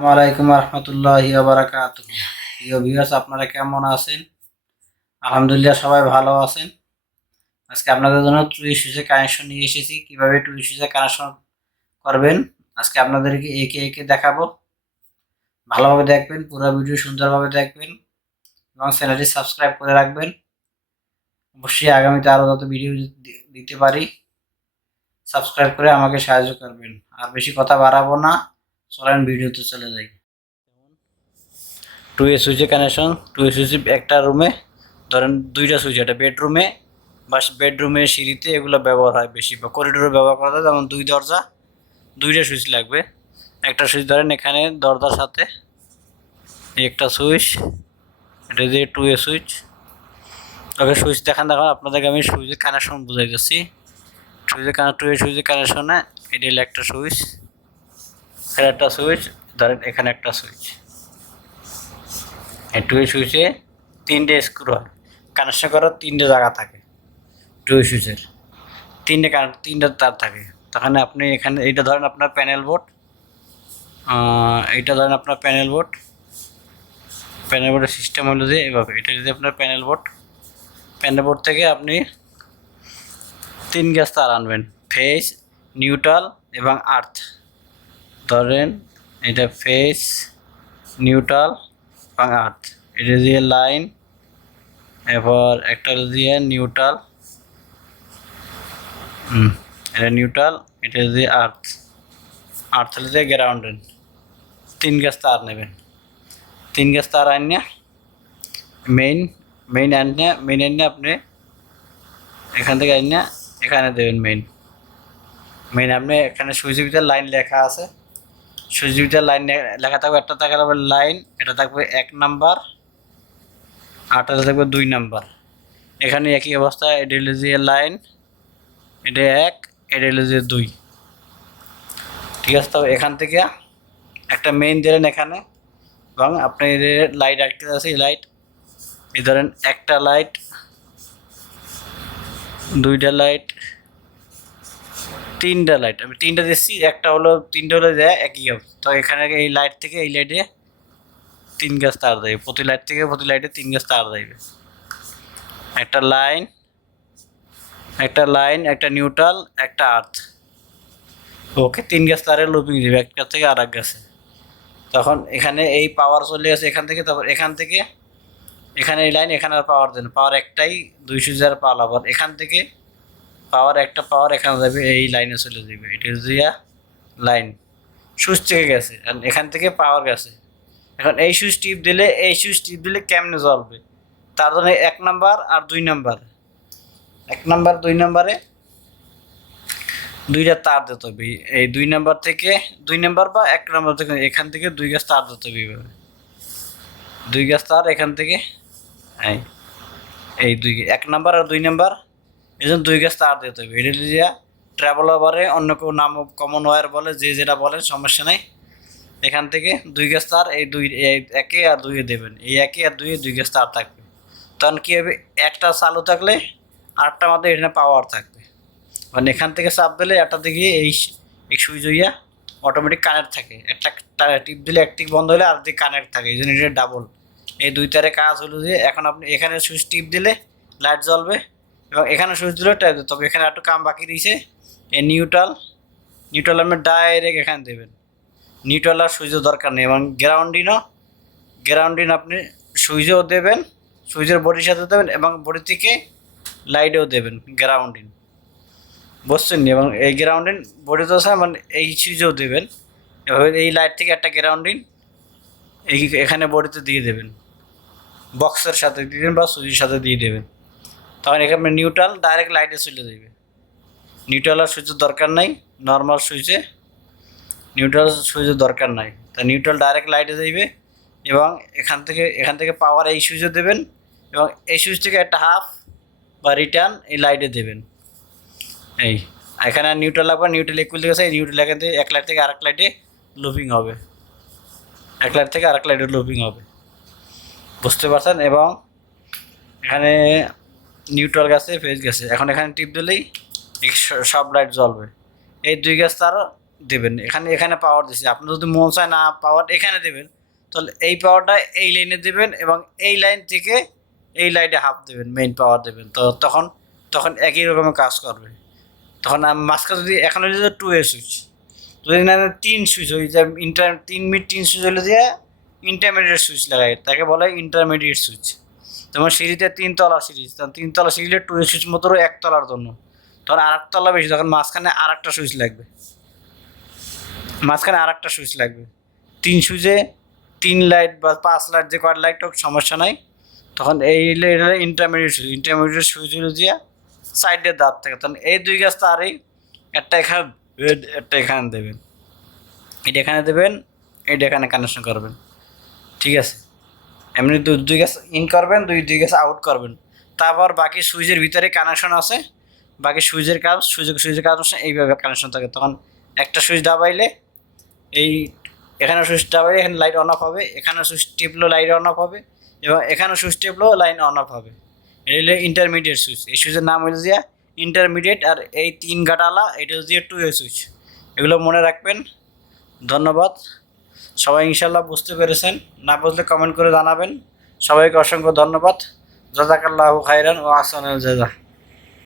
ওয়ালাইকুম রহমতুল্লাহি ওয়া বারাকাতুহু। প্রিয় ভিউয়ার্স, আপনারা কেমন আছেন? আলহামদুলিল্লাহ সবাই ভালো আছেন। আজকে আপনাদের জন্য টুই সুইচের কানেকশন নিয়ে এসেছি। কিভাবে টুই সুইচের কানেকশন করবেন আজকে আপনাদেরকে একে একে দেখাবো। ভালোভাবে দেখবেন, পুরো ভিডিও সুন্দরভাবে দেখবেন এবং চ্যানেলটি সাবস্ক্রাইব করে রাখবেন। অবশ্যই আগামীতে আরও যত ভিডিও দিতে পারি সাবস্ক্রাইব করে আমাকে সাহায্য করবেন। আর বেশি কথা বাড়াবো না, চলেন ভিডিওতে চলে যাই। টু এ সুইচের কানেকশন। টু এ সুইচ একটা রুমে ধরেন দুইটা সুইচ, একটা বেডরুমে বা বেডরুমে সিঁড়িতে এগুলো ব্যবহার হয় বেশি, বা করিডোরে ব্যবহার করা যায়। যেমন দুই দরজা, দুইটা সুইচ লাগবে। একটা সুইচ ধরেন এখানে দরজার সাথে একটা সুইচ, এটা দিয়ে টু এ সুইচ। ওকে, সুইচ দেখান আপনাদেরকে আমি সুইচের কানেকশন বুঝাই দিচ্ছি। টু এ সুইচের কানেকশনে এটা হলো একটা সুইচ, এখানে একটা সুইচ, ধরেন এখানে একটা সুইচ। এই টু এ সুইচে তিনটে স্ক্রু হয়, কানেকশন করার তিনটে জায়গা থাকে। টু এ সুইচের তিনটে তার থাকে। তখন আপনি এখানে এইটা ধরেন আপনার প্যানেল বোর্ড, এইটা ধরেন আপনার প্যানেল বোর্ডের সিস্টেম হলো যে এভাবে। এটা যদি আপনার প্যানেল বোর্ড থেকে আপনি তিন গ্যাস তার আনবেন, ফেস, নিউট্রাল এবং আর্থ। ধরেন এটা ফেস, নিউট্রাল এবং আর্থ। এটা দিয়ে লাইন, এরপর একটা দিয়ে নিউট্রাল, এটা নিউট্রাল, এটা দিয়ে আর্থ হলে দিয়ে গ্রাউন্ডেন। তিন গ্যাস তার নেবেন। তিন গ্যাস তার আনিয়ে মেইন আনিয়ে আপনি এখান থেকে আনিয়ে এখানে দেবেন। মেইন আপনি এখানে সুইচের ভিতরে লাইন লেখা আছে, সুইচের ভিতরে লাইন লেখা থাকবে। একটা থাকবে লাইন, এটা থাকবে 1 নাম্বার, আরটা থাকবে 2 নাম্বার। এখানে একই অবস্থা, এটা হলো যে লাইন, এটা 1, এটা হলো যে 2। ঠিক আছে, তবে এখান থেকে একটা মেইন দিলেন এখানে, এবং আপনি লাইট আটকে আছে। লাইট এই ধরেন একটা লাইট, দুইটা লাইট, তিনটা লাইট। আমি তিনটা দিচ্ছি, তিনটা হলো যায় একই হবে। তো এখানে এই লাইট থেকে এই লাইটে 3 গ্যাস তার দেবে। প্রতি লাইটে 3 গ্যাস তার দেবে। একটা লাইন, একটা নিউট্রাল, একটা আর্থ। ওকে, 3 গ্যাস তারের লুপিং দেবে এক গ্যাস থেকে আর এক গ্যাসে। তখন এখানে এই পাওয়ার চলে আসে এখান থেকে। তারপর এখান থেকে এখানে এই লাইন, এখানে আর পাওয়ার দেন, পাওয়ার একটাই 200 পাওয়ার। আবার এখান থেকে একটা পাওয়ার এখানে যাবে, এই লাইনে চলে যাবে। এটা দিয়া লাইন সুইচ থেকে গেছে, আর এখান থেকে পাওয়ার গেছে। এখন এই সুইচ টিপ দিলে কেমনে জ্বলবে, তার জন্য 1 নাম্বার আর 2 নাম্বার, 1 নাম্বার 2 নাম্বারে দুইটা তার দিতে হবে। এই 2 নাম্বার থেকে 2 নাম্বার বা 1 নাম্বার থেকে এখান থেকে 2 গ্যাস তার দিতে হবে। এইভাবে 2 গ্যাস তার এখান থেকে, এই 1 নাম্বার আর 2 নাম্বার, এই জন্য 2 গ্যাস তার দিতে হবে। এটা দিয়া ট্রাভেলার বারে অন্য কেউ নাম কমন ওয়্যার বলে, যে যেটা বলেন সমস্যা নেই। এখান থেকে 2 গ্যাস তার এই 1 আর 2 দেবেন। এই 1 আর 2 গ্যাস তার থাকবে। তখন কী হবে, একটা চালু থাকলে আরেকটার মধ্যে এখানে পাওয়ার থাকবে। মানে এখান থেকে চাপ দিলে একটা দিকে এই সুইচ হইয়া অটোমেটিক কানেক্ট থাকে। একটা টিপ দিলে একটি বন্ধ হলে আর দিকে কানেক্ট থাকে। এই জন্য এটা ডাবল। এই 2 তারে কাজ হলো যে এখন আপনি এখানে সুইচ টিপ দিলে লাইট জ্বলবে, এবং এখানে সুইচ দিলে টাইপ দেবে। তবে এখানে একটু কাম বাকি রয়েছে। এই নিউট্রাল আপনি ডাইরেক্ট এখানে দেবেন। নিউট্রাল আর সুইচের দরকার নেই। এবং গ্রাউন্ডিন আপনি সুইচেও দেবেন, সুইচের বডির সাথে দেবেন, এবং বডি থেকে লাইটেও দেবেন গ্রাউন্ডিন, বুঝছেন? এবং এই গ্রাউন্ডিন বডিতে মানে এই সুইচেও দেবেন। এভাবে এই লাইট থেকে একটা গ্রাউন্ডিন এখানে বডিতে দিয়ে দেবেন, বক্সের সাথে দিয়ে দেবেন বা সুইচের সাথে দিয়ে দেবেন। তখন এখানে নিউট্রাল ডাইরেক্ট লাইটে চলে যাবে। নিউট্রাল আর সুইচের দরকার নাই, নর্মাল সুইচে নিউট্রাল সুইচের দরকার নাই। তা নিউট্রাল ডাইরেক্ট লাইটে যাইবে, এবং এখান থেকে পাওয়ার এই সুইচে দেবেন, এবং এই সুইচ থেকে একটা হাফ বা রিটার্ন এই লাইটে দেবেন। এই এখানে নিউট্রাল লাগবে, নিউট্রাল ইকুয়াল থেকে এই নিউট্রাল এখান থেকে 1 লাইট থেকে আরেক লাইটে লুপিং হবে, 1 লাইট থেকে আরেক লাইটে লুপিং হবে, বুঝতে পারছেন? এবং এখানে নিউট্রাল গেছে, ফেজ গেছে। এখন এখানে টিপ দিলেই সব লাইট জ্বলবে। এই 2 গ্যাস তার দেবেন, এখানে এখানে পাওয়ার দিচ্ছি, আপনার যদি মন চায় না পাওয়ার এখানে দেবেন, তাহলে এই পাওয়ারটা এই লাইনে দেবেন এবং এই লাইন থেকে এই লাইনে হাফ দেবেন, মেইন পাওয়ার দেবেন। তো তখন তখন একই রকমের কাজ করবে। তখন মাঝখানে যদি এখানে যদি 2A সুইচ, যদি না 3 সুইচ ওই যে 3 সুইচ হলে দিয়ে ইন্টারমিডিয়েট সুইচ লাগাই, তাকে বলে ইন্টারমিডিয়েট সুইচ। যেমন সিঁড়িতে 3 তলা সিঁড়ি, 3 তলা সিঁড়িতে 2A সুইচ মাত্র 1 তলার জন্য, তখন আর 1 তলা বেশি, তখন মাঝখানে আর একটা সুইচ লাগবে, মাঝখানে আর একটা সুইচ লাগবে। 3 সুইচে 3 লাইট বা 5 লাইট যে কয় লাইট হোক সমস্যা নাই। তখন এই ইন্টারমিডিয়েট সুইচগুলো দিয়ে সাইডের দাঁত থেকে, তখন এই 2 গাছ তারই একটা এখানে একটা এখানে দেবেন, এটা এখানে দেবেন, এটা এখানে কানেকশন করবেন, ঠিক আছে। এমনি 2 গাছ ইন করবেন, 2 গাছ আউট করবেন। তারপর বাকি সুইচের ভিতরে কানেকশন আছে, বাকি সুইচের কাজ এইভাবে কানেকশন থাকে। তখন একটা সুইচ দাবাইলে এই এখানে সুইচ দাবাইলে এখানে লাইট অন অফ হবে, এখানে সুইচ টিপলেও লাইট অন অফ হবে এবং এখানে সুইচ টিপলেও লাইন অন অফ হবে। এটা হলো ইন্টারমিডিয়েট সুইচ। এই সুইচের নাম হলো যে ইন্টারমিডিয়েট। আর এই 3 গাঁটালা এটা হচ্ছে 2A সুইচ। এগুলো মনে রাখবেন। ধন্যবাদ। সবাই ইনশাল্লাহ বুঝতে পেরেছেন, না বুঝলে কমেন্ট করে জানাবেন। সবাইকে অসংখ্য ধন্যবাদ। জাযাকাল্লাহু খাইরান ও আহসানুল জাযা।